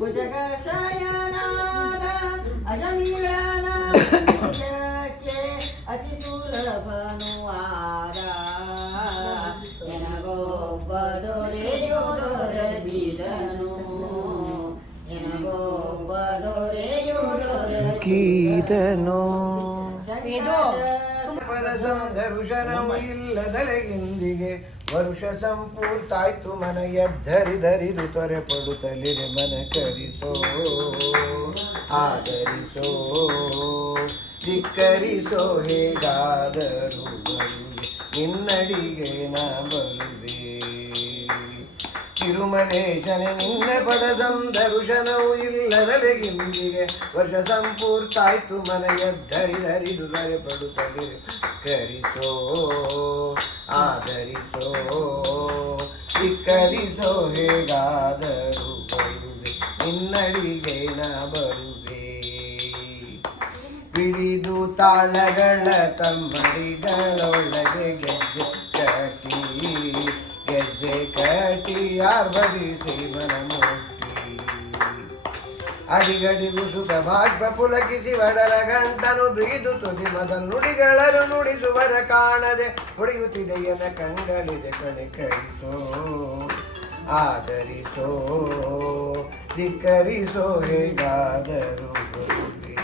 ಭುಜಗಶಯನಾದ ಅಜಮೀಳನಕ್ಕೆ ಅತಿ ಸುಲಭನು ಆದ ಎನಗೊಬ್ಬ ದೊರೆಯೋ ದೊರಕಿದನು ಎನಗೊಬ್ಬ ದೊರೆಯೋ ದೊರಕಿದನು ದರುಶನವು ಇಲ್ಲದಲೆಗಿಂದಿಗೆ ವರುಷ ಸಂಪೂರ್ತಾಯ್ತು ಮನ ಎದ್ದರಿದರಿದು ತೊರೆ ಪಡುತ್ತಲಿರೆ ಮನ ಕರಿಸೋ ಆದರಿಸೋ ಧಿಕ್ಕರಿಸೋ ಹೇಗಾದರೂ ಬರುವೆ ನಿನ್ನಡಿಗೆ ನಾ ಬರುವೆ ತಿರುಮಲೇಶನೆ ನಿನ್ನ ಪಡದಂ ದರುಶನವು ಇಲ್ಲದಲೆಗಿಂದಿಗೆ ವರ್ಷ ಸಂಪೂರ್ತಾಯ್ತು ಮನ ಎದ್ದರಿದರಿದು ತೊರೆ ಪಡುತ್ತಲಿರೆ ಕರಿಸೋ ಆದರಿಸೋ ಧಿಕ್ಕರಿಸೋ ಹೇಗಾದರೂ ಬರುವೆ ನಿನ್ನಡಿಗೆ ನಾ ಬರುವೆ ಬಿಡಿದು ತಾಳಗಳ ತಮ್ಮಡಿಗಳೊಳಗೆ ಗೆಜ್ಜೆ ಕಟಿ ಆರ್ಭಟಿಸಿ ಮನ ಮುಟ್ಟಿ ಅಡಿಗಡಿಗೂ ಸುಖ ಭಾಷ್ಪ ಪುಲಕಿಸಿ ಒಡಲ ಗಂಟನು ಬಿಗಿದು ತುದಿ ಮದ ನುಡಿಗಳನ್ನು ನುಡಿಸುವರ ಕಾಣದೆ ಹೊಡೆಯುತ್ತಿದೆಯನ ಕಂಗಳಿದೆ ಕಣೆ ಕರಿಸೋ ಆದರಿಸೋ ಧಿಕ್ಕರಿಸೋ ಹೇಗಾದರೂ ಬರುವೆ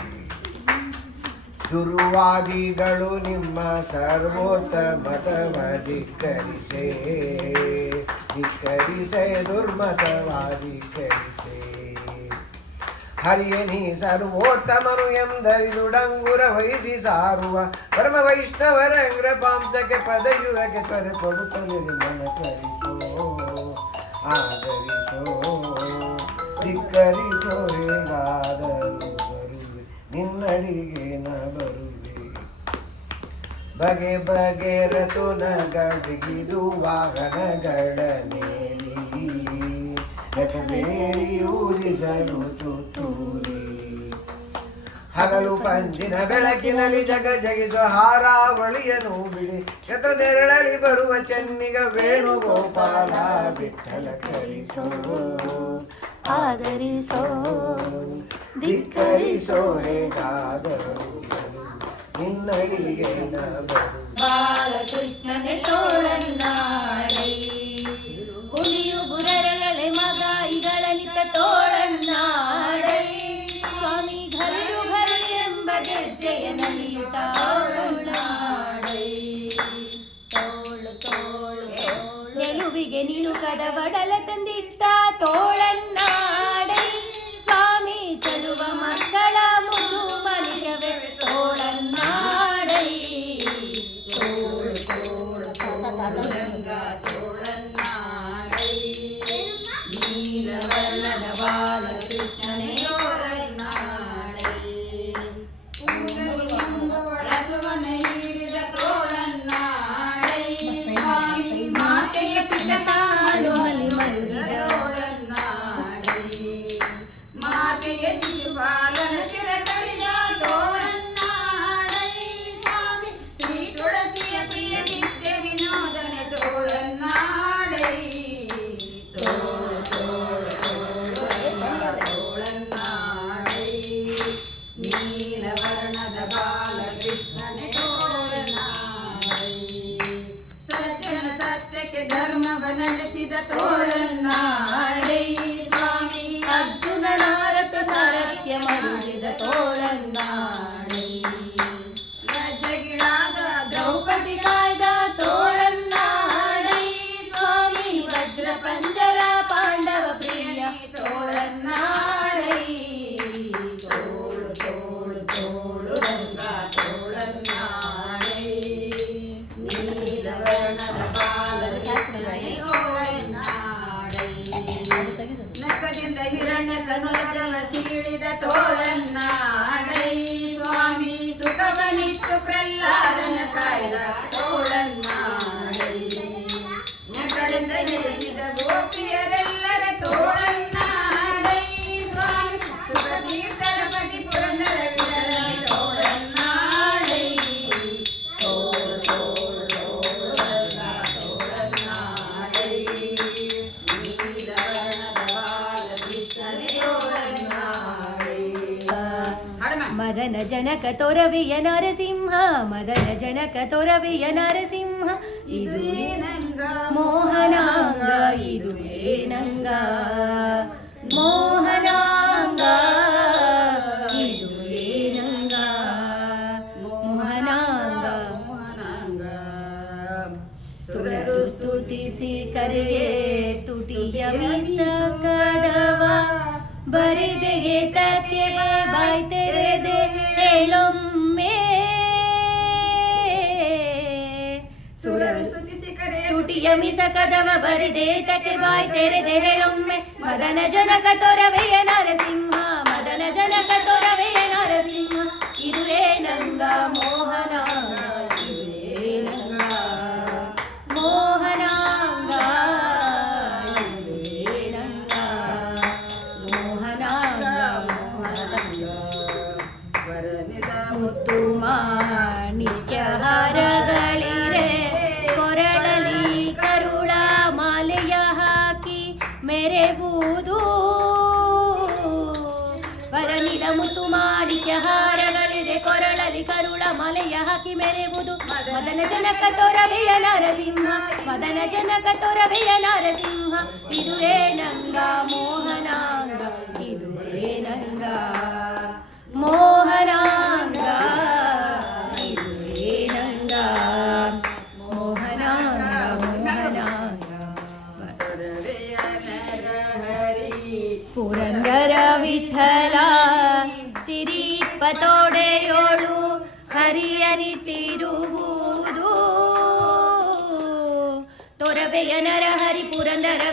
ದುರ್ವಾದಿಗಳು ನಿಮ್ಮ ಸರ್ವೋತ್ತಮತವ ಧಿಕ್ಕರಿಸೆ ದುರ್ಮತವಾದಿಕ್ಕರಿಸೆ ಹರಿಯನಿ ಸರ್ವೋತ್ತಮನು ಎಂದರಿದು ಡಂಗುರ ವಹಿಸಿ ಸಾರುವ ಪರಮ ವೈಷ್ಣವರಂಗ್ರ ಪಾಂಸಕ್ಕೆ ಪದಯುವಕ್ಕೆ ತೊರೆ ಕೊಡುತ್ತಲಿರಿ ಮನ ಕರಿಸೋ ಆದರಿಸೋ ಧಿಕ್ಕರಿಸೋ ಹೇಗಾದರೂ ಬರುವೆ ನಿನ್ನಡಿಗೆ ನ ಬರುವೆ ಬಗೆ ಬಗೆ ರತುನಗಳಿಗಿದು ವಾಹನಗಳ ನೇರಿ ರಥಬೇರಿ ಊರಿಸಲು ತುತ್ತೂರಿ ಹಗಲು ಪಂಜಿನ ಬೆಳಕಿನಲ್ಲಿ ಜಗ ಜಗಿಸೋ ಹಾರಾವಳಿಯನು ಬಿಡಿ ಛತ್ರ ನೆರಳಲಿ ಬರುವ ಚೆನ್ನಿಗ ವೇಣುಗೋಪಾಲ ವಿಠಲ ಕರಿಸೋ ಆದರಿಸೋ ಧಿಕ್ಕರಿಸೋ ಹೇಗಾದರೂ ನಿನ್ನಡಿಗೆ ನ ಬರುವೆ ಬಾಲಕೃಷ್ಣನೆ ತೋಳನ್ನಾಡೈ ಹುಲಿಯು ಗುರರಳೆ ಮಗ ಇಗಳನಿತ ತೋಳನ್ನಾಡೈ ಸ್ವಾಮಿ ಘರಿಯು ಘರಿ ಎಂಬ ಗೆಜ್ಜೆಯ ನಲಿಯುತ್ತ ತೋಳನ್ನಾಡೈ ತೋಳು ತೋಳು ಗೆಲುವಿಗೆ ನಿಲುಕದ ಬಡಲ ತಂದಿಟ್ಟ ತೋಳನ್ನಾಡೈ ಸ್ವಾಮಿ ಚಲುವ ಮಕ್ಕಳ ಮುದು ಮನೆಯವೇ ತೋಳನ್ನಾಡೈ ತೋಳು ತೋಳು ತೋಳಂಗ ತೋಳನ್ನಾಡೈ ನೀಲವರ್ಣದ ಬಾಲಕೃಷ್ಣನೇ ತೋಳನ್ನಾಡೈ ರಸವನ ಹೀರಿದ ತೋಳನ್ನಾಡೈ ಸ್ವಾಮಿ ಮಾತೆಯ ಪಿತನಾಡು ಹಲಿ ಮಲಗಿದ ತೋಳನ್ನಾಡೈ ಮಾತೆಯ ಶಿಶುಪಾಲನ ಶಿರ ಕಡಿದ ತೋಳನ್ನಾಡೈ ಸ್ವಾಮಿ ಶ್ರೀ ತುಳಸಿಯ ಪ್ರಿಯ ನಿತ್ಯ ವಿನೋದನೆ ತೋಳನ್ನಾಡೈ ತೋಳು ತೋಳು ತೋಳನ್ನಾಡೈ ನೀಲವರ್ಣದ ಬಾಲಕೃಷ್ಣನೆ ತೋಳನ್ನಾಡೈ ಸಜ್ಜನ ಸತ್ಯಕ್ಕೆ ಧರ್ಮವ ನಡೆಸಿದ ತೋಳನ್ನಾಡೈ ಸ್ವಾಮಿ ಅರ್ಜುನನ ರಥ ಸಾರಥ್ಯ ಮರುಳಿದ ತೋಳನ್ನಾಡೈ ಲಜ್ಜಗಿಡಾದ ದ್ರೌಪದಿ ಕಾಯ್ದ ತೋಳನ್ನಾಡೈ ಸ್ವಾಮಿ ವಜ್ರ ಪಂಜರ ಪಾಂಡವ ಪ್ರಿಯ ತೋಳನ್ನಾಡೈ ತೋಳು ತೋಳು ತೋಳು ರಂಗ ತೋಳನ್ನಾಡೈ ನೀಲವರ್ಣದ ಬಾಲಕೃಷ್ಣನೇ ತೋಳನ್ನಾಡೈ ನಖದಿಂದ ಹಿರಣ್ಯ ಕನಕವ ಸೀಳಿದ ತೋಳನ್ನಾಡೈ ಸ್ವಾಮಿ ಸುಖವನಿತ್ತು ಪ್ರಹ್ಲಾದನ ಕಾಯ್ದ ತೋಳನ್ನಾಡೈ ನಖದಿಂದ ಹಿಡಿಸಿದ ಗೋಪಿಯರೆಲ್ಲರ ತೋಳನ್ನಾಡೈ ಸ್ವಾಮಿ ಸುಖತೀರ್ಥರ ಪತಿ ಪುರಂದರ ವಿಠಲನೆ ತೋಳನ್ನಾಡೈ ತೋಳು ತೋಳು ತೋಳು ರಂಗ ತೋಳನ್ನಾಡೈ ನೀಲವರ್ಣದ ಬಾಲಕೃಷ್ಣನೇ ಮದನ ಜನಕ ತೊರವೆಯ ನರಸಿಂಹ ಮದನ ಜನಕ ತೊರವೆಯ ನರಸಿಂಹ ಇದು ಏನಂಗ ಮೋಹನಾಂಗ ಇದು ಏನಂಗ ಮೋಹನಾಂಗ ಇದು ಏನಂಗ ಮೋಹನಾಂಗ ಮೋಹನಾಂಗ ಸುರರು ಸ್ತುತಿಸಿ ಕರೆಯೇ ತುಟಿಯ ಮೀಸಕದವ ಬರಿದೆಗೆ ತಕ್ಕೆ ಬಾಯ್ ತೆರೆದೆ ಹೇಳೊಮ್ಮೆ ಸುರರು ಸ್ತುತಿಸಿ ಕರೆ ತುಟಿಯ ಮಿಸಕದವ ಬರಿದೆ ತಕ್ಕೆ ಬಾಯ್ ತೆರೆದೆ ಹೇಳೊಮ್ಮೆ ಮದನ ಜನಕ ತೊರವೆಯ ನರಸಿಂಹ ಮದನ ಜನಕ ತೊರವೆಯ ನರಸಿಂಹ ಇದು ಏನಂಗ ಮೋಹನಾಂಗ ಇದು ಏನಂಗ ಮೋಹನಾಂಗ ಇದು ಏನಂಗ ಮೋಹನಾಂಗ ಮೋಹನಾಂಗ ವರನಿದ ಮುತ್ತು ಮಾಣಿಕ್ಯ ಹಾರಗಳಿರೆ ಕೊರಳಲಿ ಕರುಳ ಮಾಲೆಯ ಹಾಕಿ ಮೆರೆವುದು ವರನಿದ ಮುತ್ತು ಮಾಣಿಕ್ಯ ಹಾರಗಳಿರೆ ಕೊರಳಲಿ ಕರುಳ ಮಾಲೆಯ ಹಾಕಿ ಮೆರೆವುದು ಮದನ ಜನಕ ತೊರವೆಯ ನರಸಿಂಹ ಮದನ ಜನಕ ತೊರವೆಯ ನರಸಿಂಹ ಇದು ಏನಂಗ ಮೋಹನಾಂಗ ಇದು ಏನಂಗ ಮೋಹನಾಂಗ ಇದು ಏನಂಗ ಮೋಹನಾಂಗ ಮೋಹನಾಂಗ ತೊರವೆಯ ನರಹರಿ ಪುರಂದರ ವಿಠಲ ಸಿರಿಪತೋಡೆಯೋಳು ಹರಿಯರಿತಿರುವುದು ತೊರವೆಯ ನರಹರಿ ಪುರಂದರ